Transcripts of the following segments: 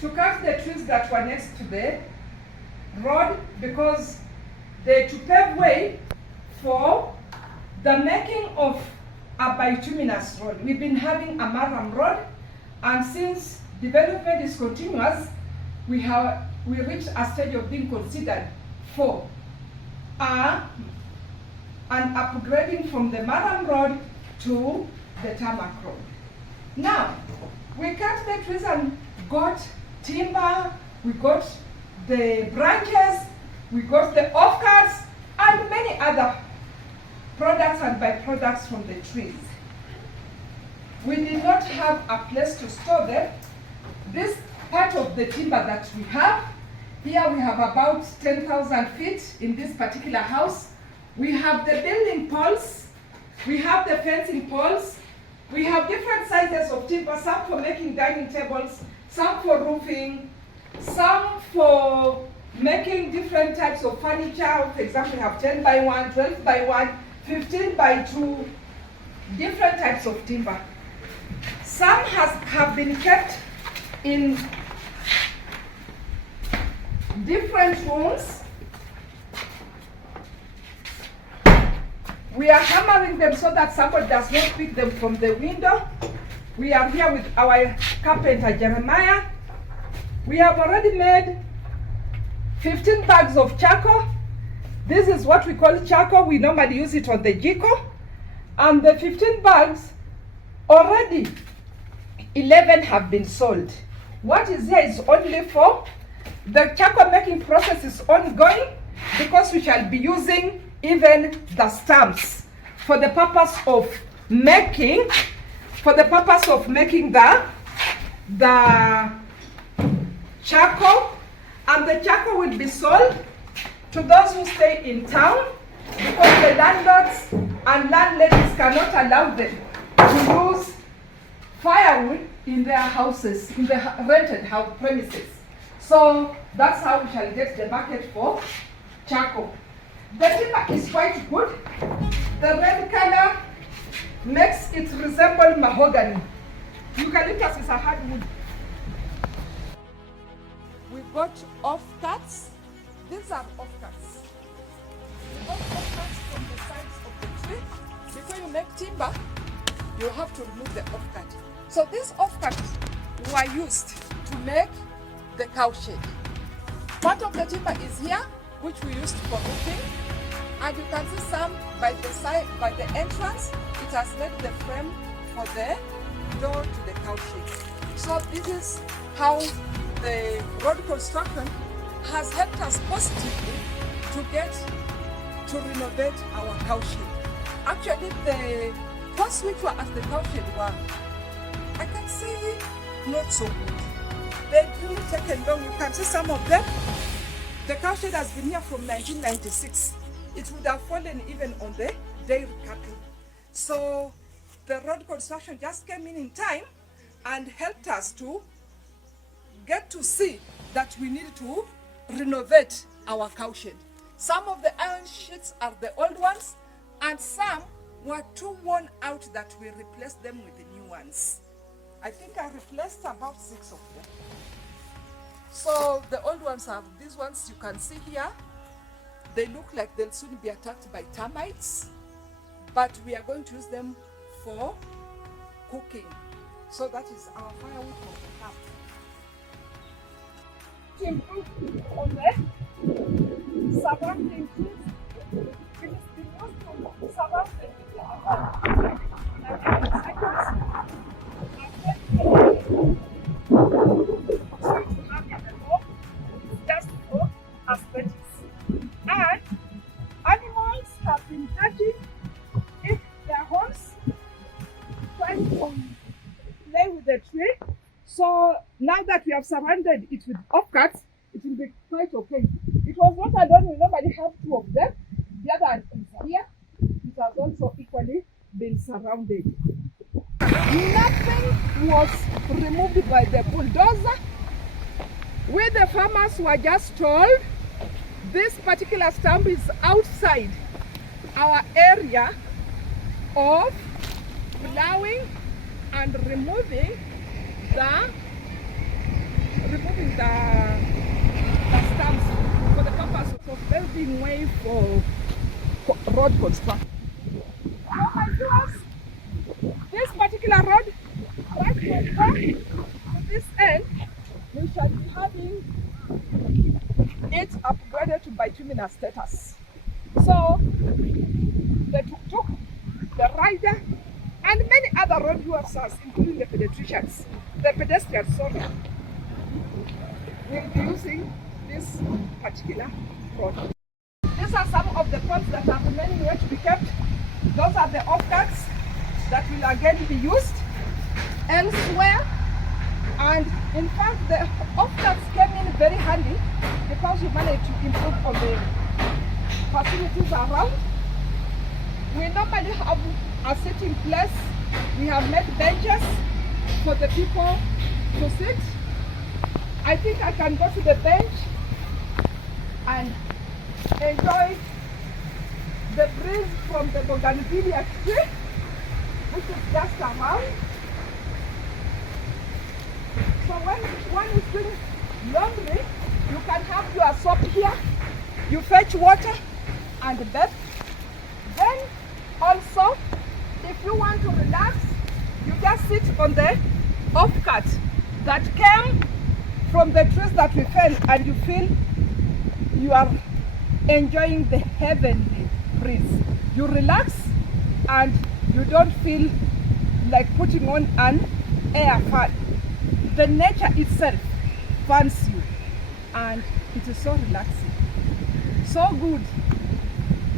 to cut the trees that were next to the road because to pave way for the making of a bituminous road. We've been having a Murram road, and since development is continuous, we reached a stage of being considered for an upgrading from the Murram road to the tarmac road. Now, we cut the trees and got timber, we got the branches, we got the offcuts, and many other products and byproducts from the trees. We did not have a place to store them. This part of the timber that we have, here we have about 10,000 feet in this particular house. We have the building poles, we have the fencing poles, we have different sizes of timber, some for making dining tables, some for roofing, some for making different types of furniture. For example, we have 10 by 1, 12 by 1, 15 by 2, different types of timber. Some have been kept in different rooms. We are hammering them so that somebody does not pick them from the window. We are here with our carpenter Jeremiah. We have already made 15 bags of charcoal. This is what we call charcoal. We normally use it on the jiko. And the 15 bags, already 11 have been sold. What is here is only for the charcoal making process is ongoing because we shall be using even the stamps for the purpose of making the charcoal, and the charcoal will be sold to those who stay in town because the landlords and landladies cannot allow them to use firewood in their houses, in the rented house premises. So that's how we shall get the market for charcoal. The timber is quite good. The red color makes it resemble mahogany. Eucalyptus is a hardwood. We got offcuts. These are offcuts. We got offcuts from the sides of the tree. Before you make timber, you have to remove the offcut. So these offcuts were used to make the cowshed. Part of the timber is here, which we used for roofing, and you can see some by the side, by the entrance. It has made the frame for the door to the cowshed. So this is how the road construction has helped us positively to renovate our cowshed. Actually, the posts which were at the cowshed were, I can say, not so good. They've really taken long. You can see some of them. The cowshed has been here from 1996. It would have fallen even on the dairy cattle. So the road construction just came in time and helped us to get to see that we need to renovate our cowshed. Some of the iron sheets are the old ones, and some were too worn out that we replaced them with the new ones. I think I replaced about 6 of them. So the old ones have these ones you can see here. They look like they'll soon be attacked by termites, but we are going to use them for cooking. So that is our firewood for the camp. To improve on the surrounding trees, it is the most surrounding just for aesthetics. And animals have been hurting if their homes trying to play with the tree. So now that we have surrounded it with offcuts, it will be quite okay. It was not alone, we normally have 2 of them. The other is here. It has also equally been surrounded. Nothing was removed by the bulldozer. We the farmers were just told this particular stump is outside our area of plowing and removing the removing the stumps for the purpose of paving way for road construction. Now, my viewers, this particular road, right from here to this end, we shall be having it upgraded to bituminous status. So the tuk-tuk, the rider, and many other road users, including the pedestrians, will be using this particular road. These are some of the poles that are remaining yet to be kept. Those are the offcuts that will again be used elsewhere. And in fact, the offcuts came in very handy because we managed to improve on the facilities around. We normally have a sitting place. We have made benches for the people to sit. I think I can go to the bench and enjoy the breeze from the bougainvillea tree, which is just around. So when one is doing laundry, you can have your soap here, you fetch water and bathe. Then also, if you want to relax, you just sit on the offcut that came from the trees that we fell, and you feel you are enjoying the heavenly breeze. You relax and you don't feel like putting on an air fan. The nature itself fans you, and it is so relaxing, so good.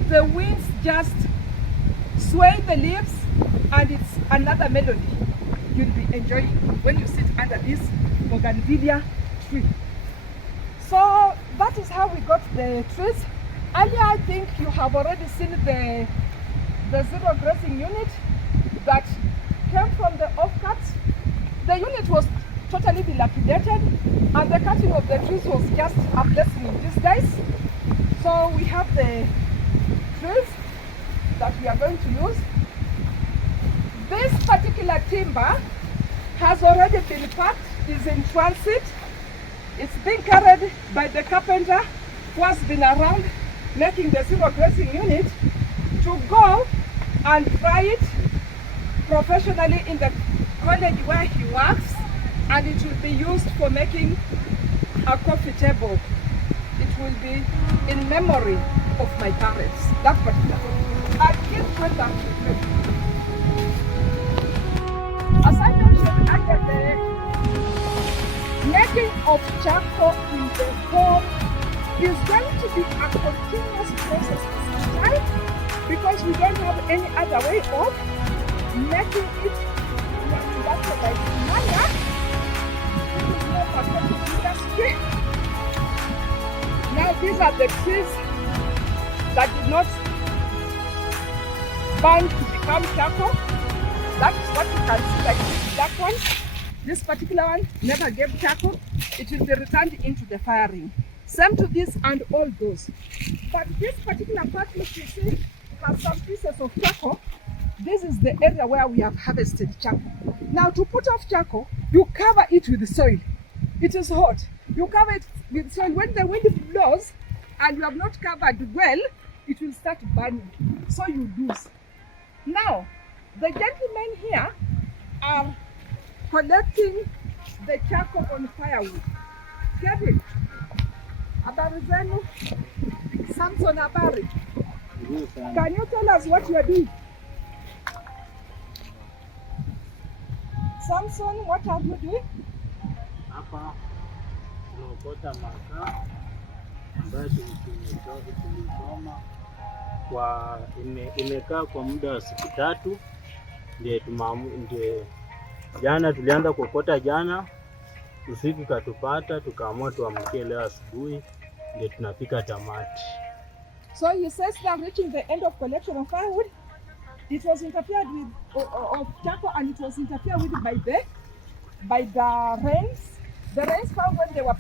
The winds just sway the leaves, and it's another melody you'll be enjoying when you sit under this bougainvillea tree. So that is how we got the trees. Earlier, I think you have already seen the zero grazing unit that came from the offcuts. The unit was totally dilapidated, and the cutting of the trees was just a blessing in disguise. So we have the trees that we are going to use. This particular timber has already been packed, is in transit. It's being carried by the carpenter who has been around making the zero grazing unit to go and try it professionally in the college where he works, and it will be used for making a coffee table. It will be in memory of my parents, that particular. And guess what that will do? As I mentioned earlier, the making of charcoal in the home is going to be a continuous process of time, because we don't have any other way of making it in a industrialized manner. This is not a cottage industry. Now these are the trees that did not burn to become charcoal. That is what you can see, like this black one. This particular one never gave charcoal. It will be returned into the firing. Same to this and all those. But this particular part, which you see, has some pieces of charcoal. This is the area where we have harvested charcoal. Now to put off charcoal, you cover it with soil. It is hot. You cover it with soil. When the wind blows and you have not covered well, it will start burning. So you lose. Now, the gentlemen here are collecting the charcoal on firewood. Kevin, habari zenu? Samson, habari? Can you tell us what you are doing? Samson, what are you doing? Hapa tunaokota makaa ambayo tulisoma kwa imekaa kwa muda wa siku 3. Ndio jana tulianza kuokota jana usiku, katupata tukaamua tuamkie leo asubuhi ndio tunafika tamati. So he says they are reaching the end of collection of firewood. It was interfered with of charcoal, and it was interfered with by the rains. The rains found when they were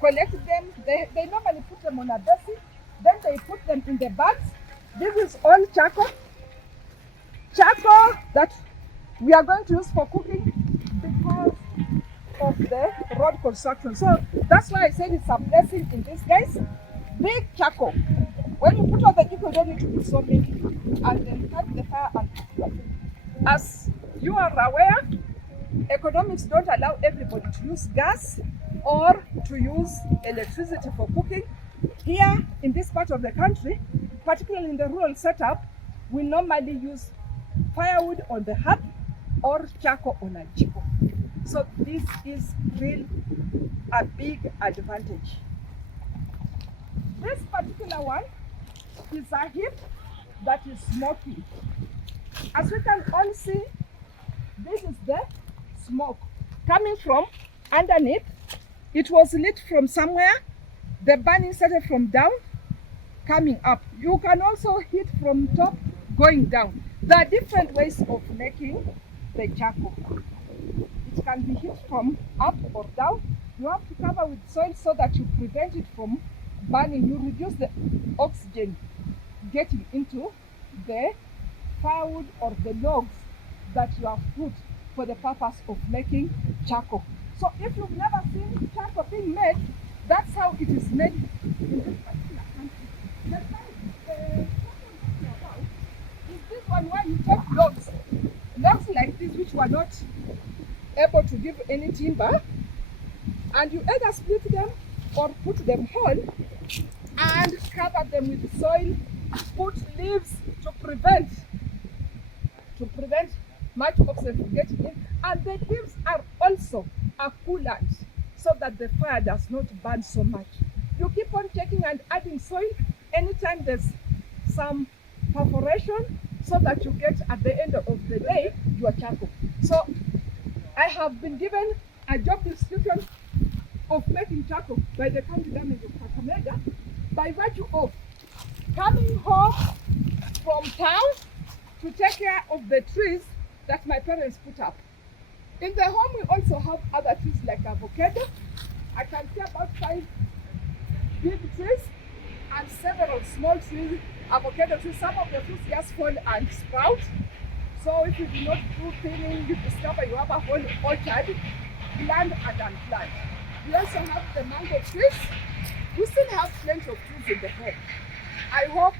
collecting them, they normally put them on a basin, then they put them in the bags. This is all charcoal that we are going to use for cooking, because of the road construction. So that's why I said it's a blessing in disguise. Big charcoal. When you put on the charcoal, you don't need to put so many. And then cut the fire and cook. As you are aware, economics don't allow everybody to use gas or to use electricity for cooking. Here in this part of the country, particularly in the rural setup, we normally use firewood on the hearth or charcoal on a jiko. So this is really a big advantage. This particular one is a heap that is smoky. As we can all see, this is the smoke coming from underneath. It was lit from somewhere. The burning started from down, coming up. You can also heat from top, going down. There are different ways of making the charcoal. It can be heat from up or down. You have to cover with soil so that you prevent it from burning. You reduce the oxygen getting into the firewood or the logs that you have put for the purpose of making charcoal. So if you've never seen charcoal being made, that's how it is made in this particular country. The charcoal I'm talking about is this one where you take logs like this which were not able to give any timber, and you either split them or put them whole and cover them with soil, put leaves to prevent much oxygen from getting in, and the leaves are also a coolant so that the fire does not burn so much. You keep on checking and adding soil anytime there's some perforation so that you get at the end of the day your charcoal. So I have been given a job description of making charcoal by the County Government of Kakamega by virtue of coming home from town to take care of the trees that my parents put up. In the home, we also have other trees like avocado. I can see about 5 big trees and several small trees, avocado trees. Some of the fruits just fall and sprout. So if you do not do thinning, you discover you have a whole orchard, planned and unplanned. We also have the mango trees. We still have plenty of trees in the home. I hope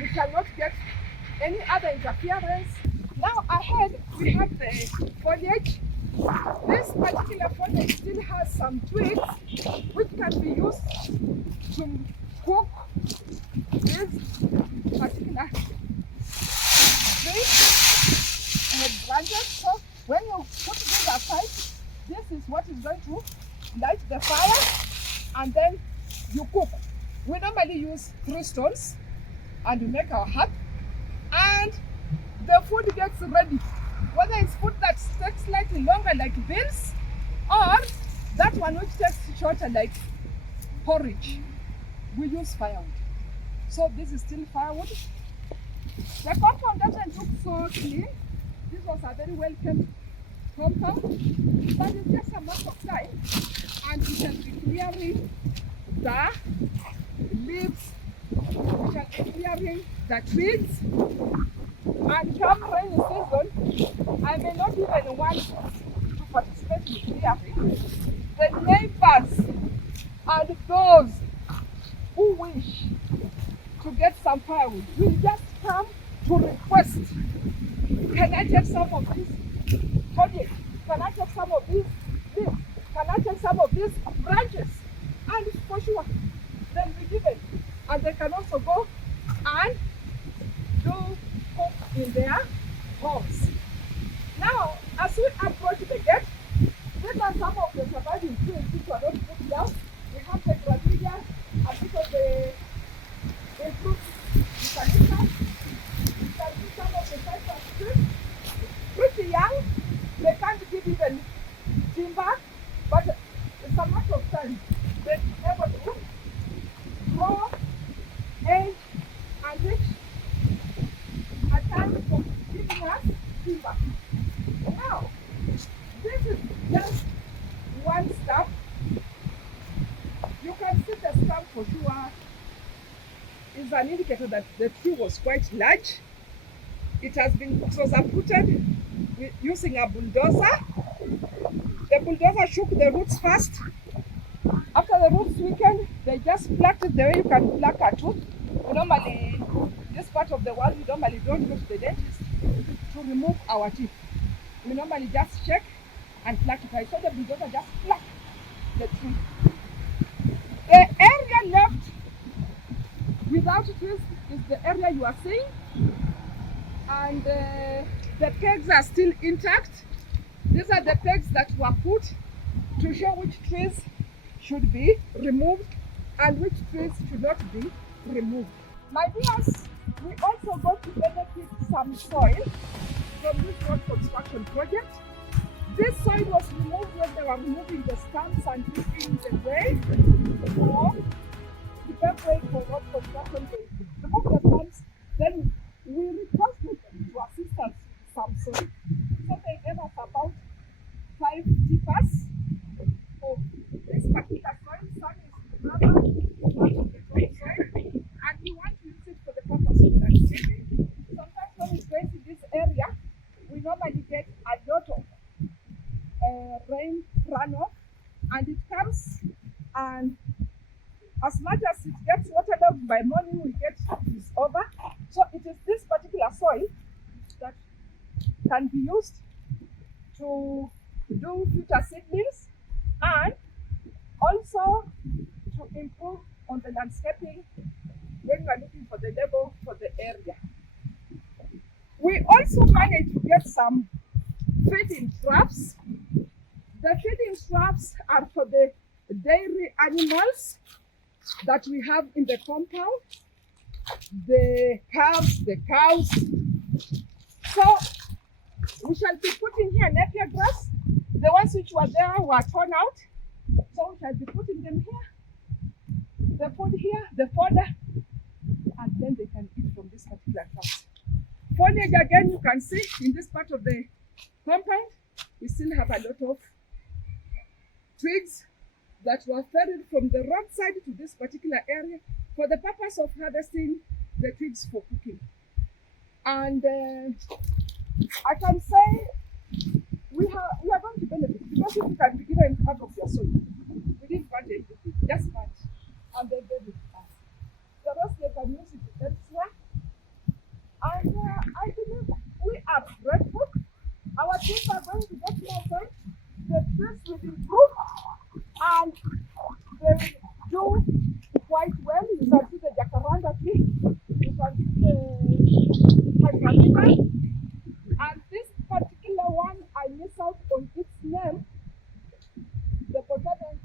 we shall not get any other interference. Now ahead, we have the foliage. This particular foliage still has some twigs which can be used to cook this particular tree and branches. So when you put this aside, this is what is going to light the fire, and then you cook. We normally use 3 stones and we make our hearth, and the food gets ready. Whether it's food that takes slightly longer like beans, or that one which takes shorter like porridge, we use firewood. So this is still firewood. The compound doesn't look so clean. This was a very well kept compound, but it's just a matter of time, and we shall be clearing the leaves, we shall be clearing the trees, and come rainy season, I may not even want to participate in clearing. The neighbors and those who wish to get some firewood will just come to request, can I take some of this foliage? Can I take some of these leaves? Can I take some of these branches? And for sure, they'll be given. And they can also go and do cook in their homes. Now, as we approach the gate, these are some of the surviving trees which were not put down. We have the gramilia, a bit of the fruit. You can see some of the cypress trees. Pretty young, they can't give even timber, but it's a matter of time. They're able to grow, age, and reach a time for giving us timber. Now, this is just one stump. You can see the stump for sure is an indicator that the tree was quite large. It was uprooted using a bulldozer, The bulldozer shook the roots first. After the roots weakened, they just plucked it the way you can pluck a tooth. Normally, this part of the world, we normally don't go to the dentist to remove our teeth. We normally just check and pluck it. I saw the bulldozer just pluck the tree. The area left without trees is the area you are seeing, and the pegs are still intact. These are the pegs that were put to show which trees should be removed and which trees should not be removed. My dears, we also got to benefit some soil from this road construction project. This soil was removed when they were removing the stumps and keeping the way for the pavement for road construction. They remove the stumps, then we requested them to assist us with some soil. So they gave us about 5 tippers of this particular soil. Some is rubber, part of the roadside, and we want to use it for the purpose of landscaping. Sometimes when we go to this area, we normally get a lot of rain runoff, and it comes, and as much as it gets waterlogged by morning, we get this over. So it is this particular soil that can be used to do future seedlings and also to improve on the landscaping when we are looking for the level for the area. We also managed to get some feeding traps. The feeding traps are for the dairy animals that we have in the compound, the calves, the cows. So we shall be putting here napier grass. The ones which were there were torn out, so we shall be putting them here. The food here, the fodder, and then they can eat from this particular traps. Foliage again, you can see in this part of the compound, we still have a lot of twigs that were ferried from the roadside to this particular area for the purpose of harvesting the twigs for cooking. And I can say we are going to benefit, because if you can be given half of your soil, we didn't want everything, just part, and then they will pass. The rest they can use it elsewhere. And I believe we are grateful. Our trees are going to get more soil. The trees will improve and they will do quite well. You can see the jacaranda tree, you can see the tarmacked, and this particular one I miss out on its name. The botanist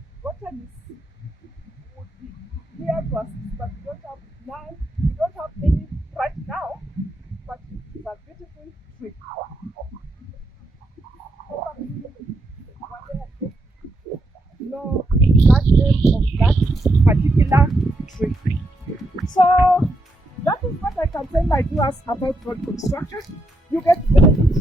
would be clear to us, but we don't have any right now, but it's a beautiful tree. No, that name of that particular tree. So that is what I can tell my viewers about road construction. You get benefits.